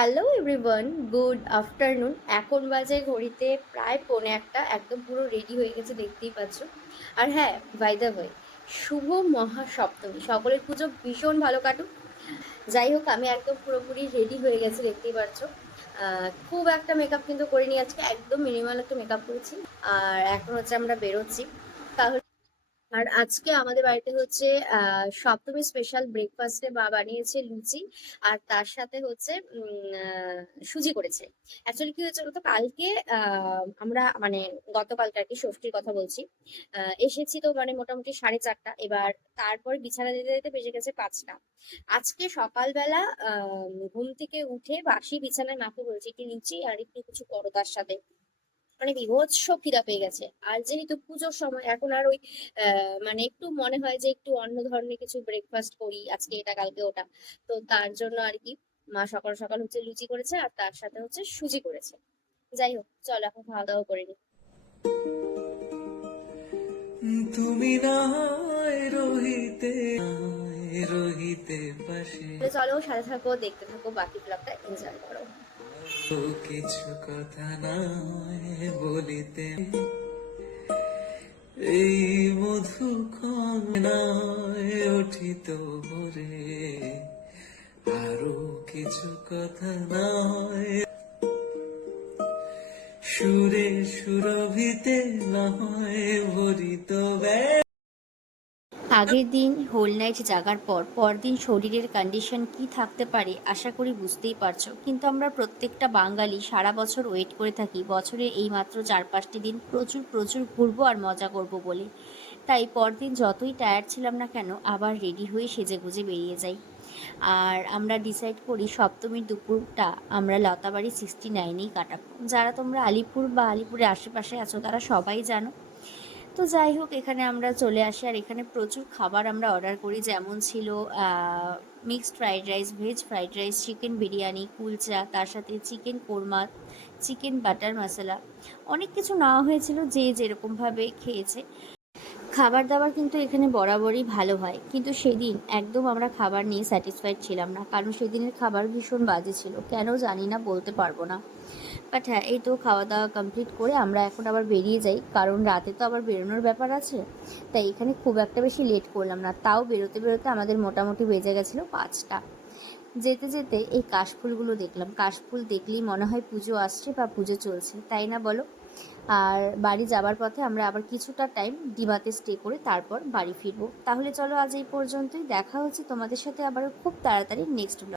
Hello everyone, good afternoon. এখন বাজে ঘড়িতে প্রায় পৌনে একটা, একদম পুরো রেডি হয়ে গেছে দেখতেই পাচ্ছ। আর হ্যাঁ, বাই দ্য ওয়ে, শুভ মহাসপ্তমী, সকলের পুজো ভীষণ ভালো কাটুক। যাই হোক, আমি একদম পুরোপুরি রেডি হয়ে গেছি দেখতেই পাচ্ছ। খুব একটা মেকআপ কিন্তু করিনি আজকে, একদম মিনিমাল একটা মেকআপ করেছি। আর এখন হচ্ছে আমরা বেরোচ্ছি। তাহলে আর আজকে আমাদের বাড়িতে হচ্ছে সপ্তমী স্পেশাল ব্রেকফাস্টে মা বানিয়েছে লুচি, আর তার সাথে হচ্ছে সুজি করেছে। অ্যাকচুয়ালি কি হয়েছে বলতো, কালকে আমরা মানে গতকালকে আর কি, ষষ্ঠীর কথা বলছি, এসেছি তো মানে মোটামুটি 4:30। এবার তারপরে বিছানা দিতে দিতে বেজে গেছে 5টা। আজকে সকালবেলা ঘুম থেকে উঠে বাসি বিছানায় মাকে বলছি একটু লুচি আর একটু কিছু করো তার সাথে। মানে বিভৎস খিদা পেয়ে গেছে। আর যেহেতু পুজোর সময় এখন আর ওই মানে একটু মনে হয় যে একটু অন্য ধরনের কিছু ব্রেকফাস্ট করি, আজকে এটা কালকে ওটা। তো তার জন্য আর কি মা সকাল সকাল হচ্ছে লুচি করেছে আর তার সাথে হচ্ছে সুজি করেছে। যাই হোক, চলো এখন খাওয়া দাওয়া করে নিই। তুমি না হয় রহিতে রহিতে পাশে, চলো সাথে থাকো, দেখতে থাকো, বাকি ব্লগটা এনজয় করো। কিছু কথা নয় বলিতে, এই মধুক্ষণ নয় উঠিত ভরে, আরো কিছু কথা নয় সুরে সুরভিতে নয় ভরিত ব্যয়। আগের দিন হোল নাইট জাগার পর পরদিন শরীরের কন্ডিশন কি থাকতে পারে আশা করি বুঝতেই পারছো। কিন্তু আমরা প্রত্যেকটা বাঙালি সারা বছর ওয়েট করে থাকি বছরে এই মাত্র 4-5টি দিন প্রচুর প্রচুর ঘুরবো আর মজা করব বলে। তাই পরদিন যতই টায়ার্ড ছিলাম না কেন আবার রেডি হয়ে সেজে গুজে বেরিয়ে যাই। আর আমরা ডিসাইড করি সপ্তমীর দুপুরটা আমরা লতাবাড়ি 69-এই কাটাবো। যারা তোমরা আলিপুর বা আলিপুরের আশেপাশে আছো তারা সবাই জানো। তো যাই হোক, এখানে আমরা চলে আসি আর এখানে প্রচুর খাবার আমরা অর্ডার করি, যেমন ছিল mixed fried rice, veg fried rice, chicken biryani, kulcha, তার সাথে চিকেন কোরমা, চিকেন বাটার মশলা, অনেক কিছু নেওয়া হয়েছিল যে যেরকমভাবে খেয়েছে। খাবার দাবার কিন্তু এখানে বরাবরই ভালো হয়, কিন্তু সেদিন একদম আমরা খাবার নিয়ে স্যাটিসফাইড ছিলাম না, কারণ সেদিনের খাবার ভীষণ বাজে ছিল, কেন জানি না, বলতে পারবো না। বাট হ্যাঁ, এই তো খাওয়া দাওয়া কমপ্লিট করে আমরা এখন আবার বেরিয়ে যাই, কারণ রাতে তো আবার বেরোনোর ব্যাপার আছে। তাই এখানে খুব একটা বেশি লেট করলাম না, তাও বেরোতে বেরোতে আমাদের মোটামুটি বেজে গেছিলো 5টা। যেতে যেতে এই কাশফুলগুলো দেখলাম, কাশফুল দেখলেই মনে হয় পুজো আসছে বা পুজো চলছে, তাই না বলো? আর বাড়ি যাবার পথে আমরা আবার কিছুটা টাইম ডিমাতে স্টে করে তারপর বাড়ি ফিরবো। তাহলে চলো আজ এই পর্যন্তই, দেখা হচ্ছে তোমাদের সাথে আবার খুব তাড়াতাড়ি নেক্সট ব্লগ।